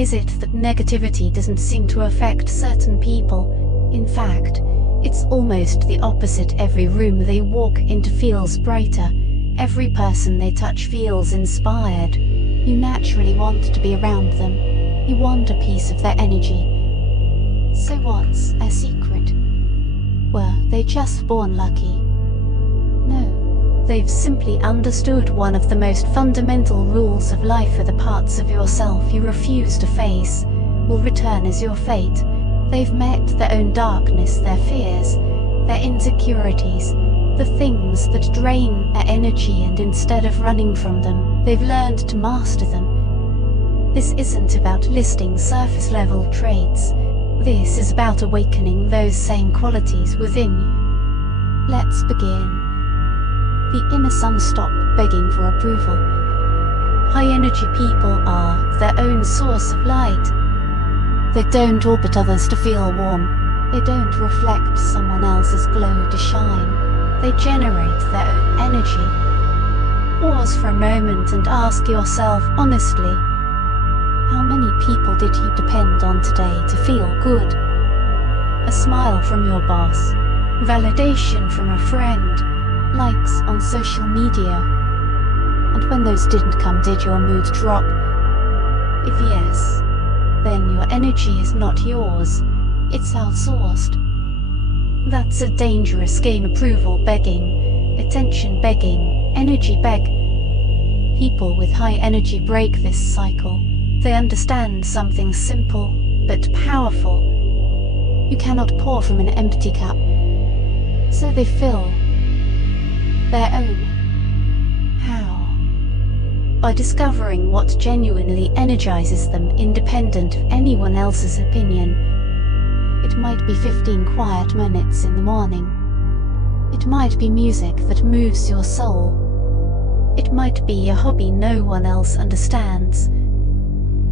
is it that negativity doesn't seem to affect certain people? In fact, it's almost the opposite. Every room they walk into feels brighter. Every person they touch feels inspired. You naturally want to be around them. You want a piece of their energy. So what's their secret? Were they just born lucky? No, they've simply understood one of the most fundamental rules of life: are the parts of yourself you refuse to face will return as your fate. They've met their own darkness, their fears, their insecurities, the things that drain their energy, and instead of running from them, they've learned to master them. This isn't about listing surface-level traits. This is about awakening those same qualities within you. Let's begin. The inner sun stop begging for approval. High-energy people are their own source of light. They don't orbit others to feel warm. They don't reflect someone else's glow to shine. They generate their own energy. Pause for a moment and ask yourself honestly, how many people did you depend on today to feel good? A smile from your boss, validation from a friend, likes on social media. And when those didn't come, did your mood drop? If yes, then your energy is not yours, it's outsourced. That's a dangerous game. Approval begging, attention begging, energy beg. People with high energy break this cycle. They understand something simple but powerful. You cannot pour from an empty cup, so they fill their own. How? By discovering what genuinely energizes them, independent of anyone else's opinion. It might be 15 quiet minutes in the morning. It might be music that moves your soul. It might be a hobby no one else understands.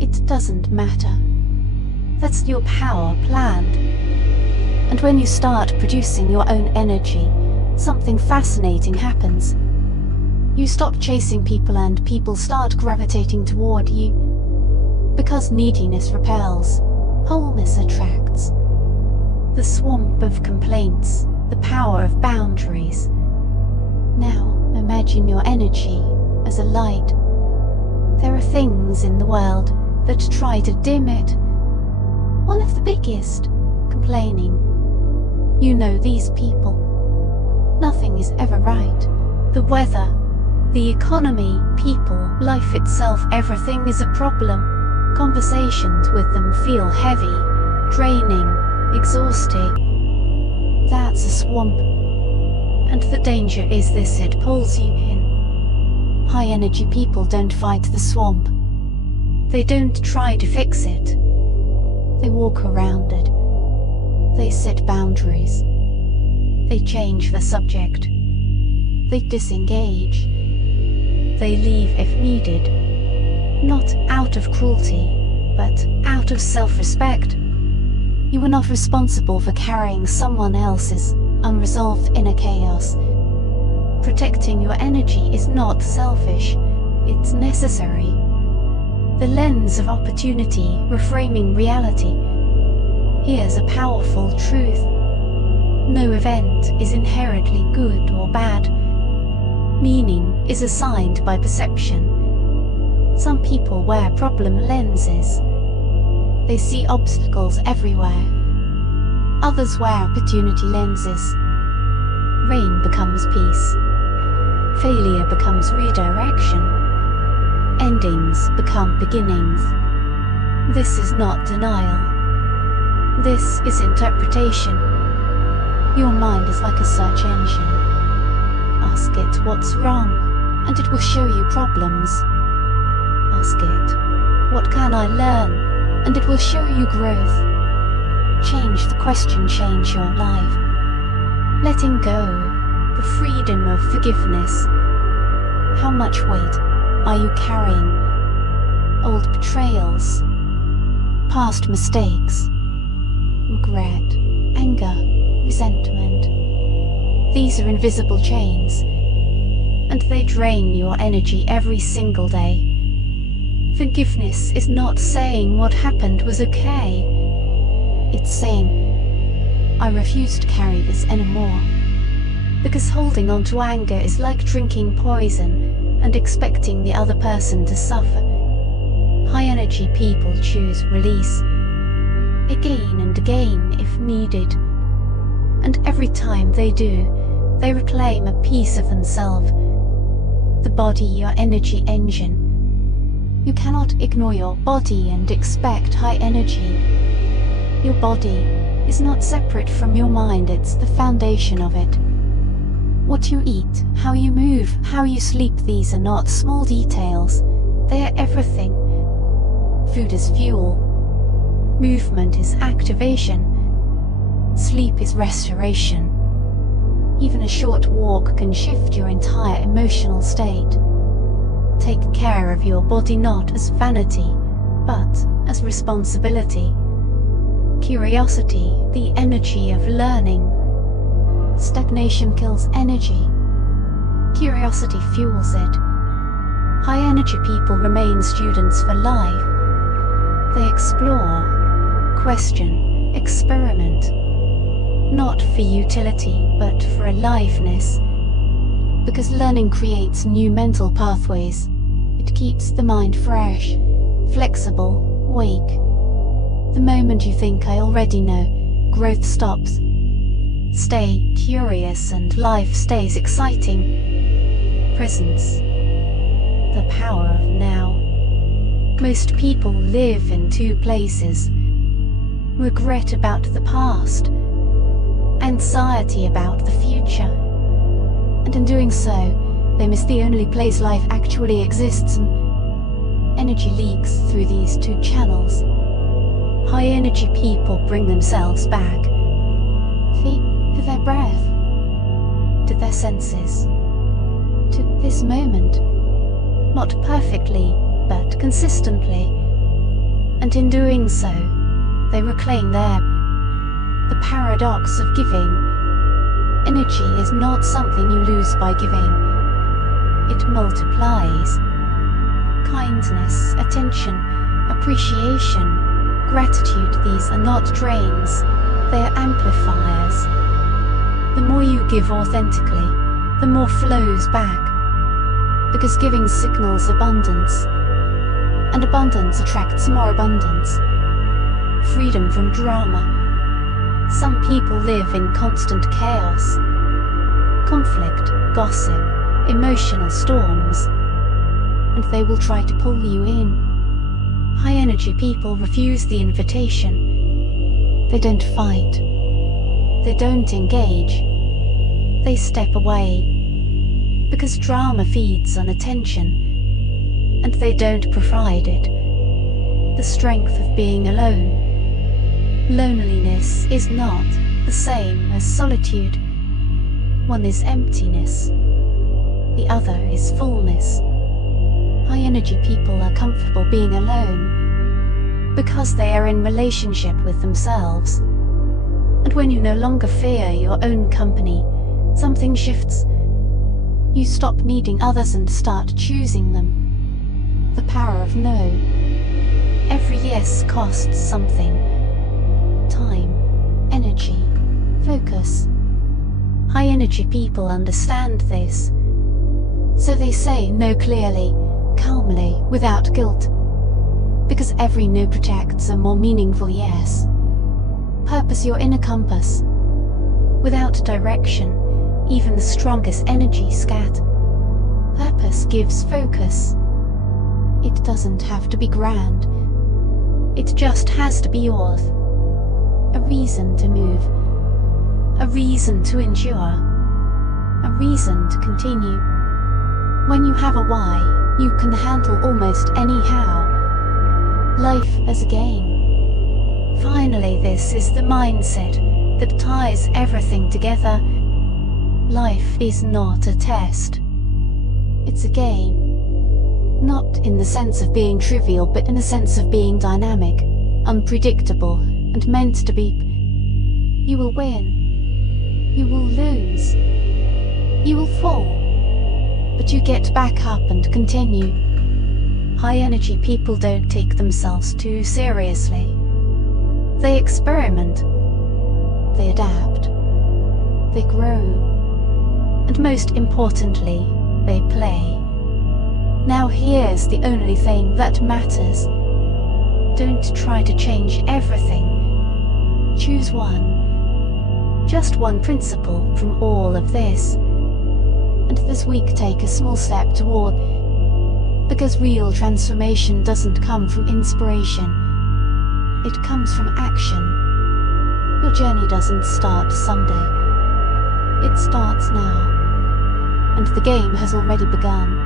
It doesn't matter. That's your power planned. And when you start producing your own energy, something fascinating happens. You stop chasing people and people start gravitating toward you. Because neediness repels, wholeness attracts. The swamp of complaints, the power of boundaries. Now imagine your energy as a light. There are things in the world that try to dim it. One of the biggest, complaining. You know these people. Nothing is ever right. The weather, the economy, people, life itself, everything is a problem. Conversations with them feel heavy, draining, exhausting. That's a swamp. And the danger is this: it pulls you in. High energy people don't fight the swamp. They don't try to fix it. They walk around it. They set boundaries. They change the subject. They disengage. They leave if needed. Not out of cruelty, but out of self-respect. You are not responsible for carrying someone else's unresolved inner chaos. Protecting your energy is not selfish, it's necessary. The lens of opportunity, reframing reality. Here's a powerful truth. No event is inherently good or bad. Meaning is assigned by perception. Some people wear problem lenses. They see obstacles everywhere. Others wear opportunity lenses. Rain becomes peace. Failure becomes redirection. Endings become beginnings. This is not denial. This is interpretation. Your mind is like a search engine. Ask it what's wrong, and it will show you problems. Ask it, what can I learn, and it will show you growth. Change the question, change your life. Letting go, the freedom of forgiveness. How much weight are you carrying? Old betrayals, past mistakes, regret, anger, resentment. These are invisible chains, and they drain your energy every single day. Forgiveness is not saying what happened was okay. It's saying, I refuse to carry this anymore. Because holding on to anger is like drinking poison and expecting the other person to suffer. High energy people choose release, again and again if needed. And every time they do, they reclaim a piece of themselves. The body, your energy engine. You cannot ignore your body and expect high energy. Your body is not separate from your mind, it's the foundation of it. What you eat, how you move, how you sleep, these are not small details. They are everything. Food is fuel. Movement is activation. Sleep is restoration. Even a short walk can shift your entire emotional state. Take care of your body not as vanity, but as responsibility. Curiosity, the energy of learning. Stagnation kills energy. Curiosity fuels it. High energy people remain students for life. They explore, question, experiment. Not for utility, but for aliveness. Because learning creates new mental pathways. It keeps the mind fresh, flexible, awake. The moment you think I already know, growth stops. Stay curious and life stays exciting. Presence. The power of now. Most people live in two places. Regret about the past. Anxiety about the future. And in doing so, they miss the only place life actually exists, and energy leaks through these two channels. High energy people bring themselves back. To their breath, to their senses, to this moment. Not perfectly, but consistently. And in doing so, they reclaim the paradox of giving. Energy is not something you lose by giving. It multiplies. Kindness, attention, appreciation, gratitude, these are not drains, they are amplifiers. The more you give authentically, the more flows back. Because giving signals abundance, and abundance attracts more abundance. Freedom from drama. Some people live in constant chaos, conflict, gossip, emotional storms, and they will try to pull you in. High energy people refuse the invitation. They don't fight. They don't engage. They step away. Because drama feeds on attention, and they don't provide it. The strength of being alone. Loneliness is not the same as solitude. One is emptiness. The other is fullness. High energy people are comfortable being alone because they are in relationship with themselves. And when you no longer fear your own company, something shifts. You stop needing others and start choosing them. The power of no. Every yes costs something. Time, energy, focus. High energy people understand this. So they say no clearly, calmly, without guilt. Because every no protects a more meaningful yes. Purpose your inner compass. Without direction, even the strongest energy scat. Purpose gives focus. It doesn't have to be grand. It just has to be yours. A reason to move. A reason to endure. A reason to continue. When you have a why, you can handle almost any how. Life as a game. Finally, this is the mindset that ties everything together. Life is not a test. It's a game. Not in the sense of being trivial, but in the sense of being dynamic, unpredictable, and meant to be. You will win. You will lose. You will fall. But you get back up and continue. high-energy people don't take themselves too seriously. They experiment, they adapt, they grow, and most importantly, they play. Now here's the only thing that matters. Don't try to change everything. Choose one. Just one principle from all of this. And this week take a small step toward, because real transformation doesn't come from inspiration. It comes from action. Your journey doesn't start someday. It starts now. And the game has already begun.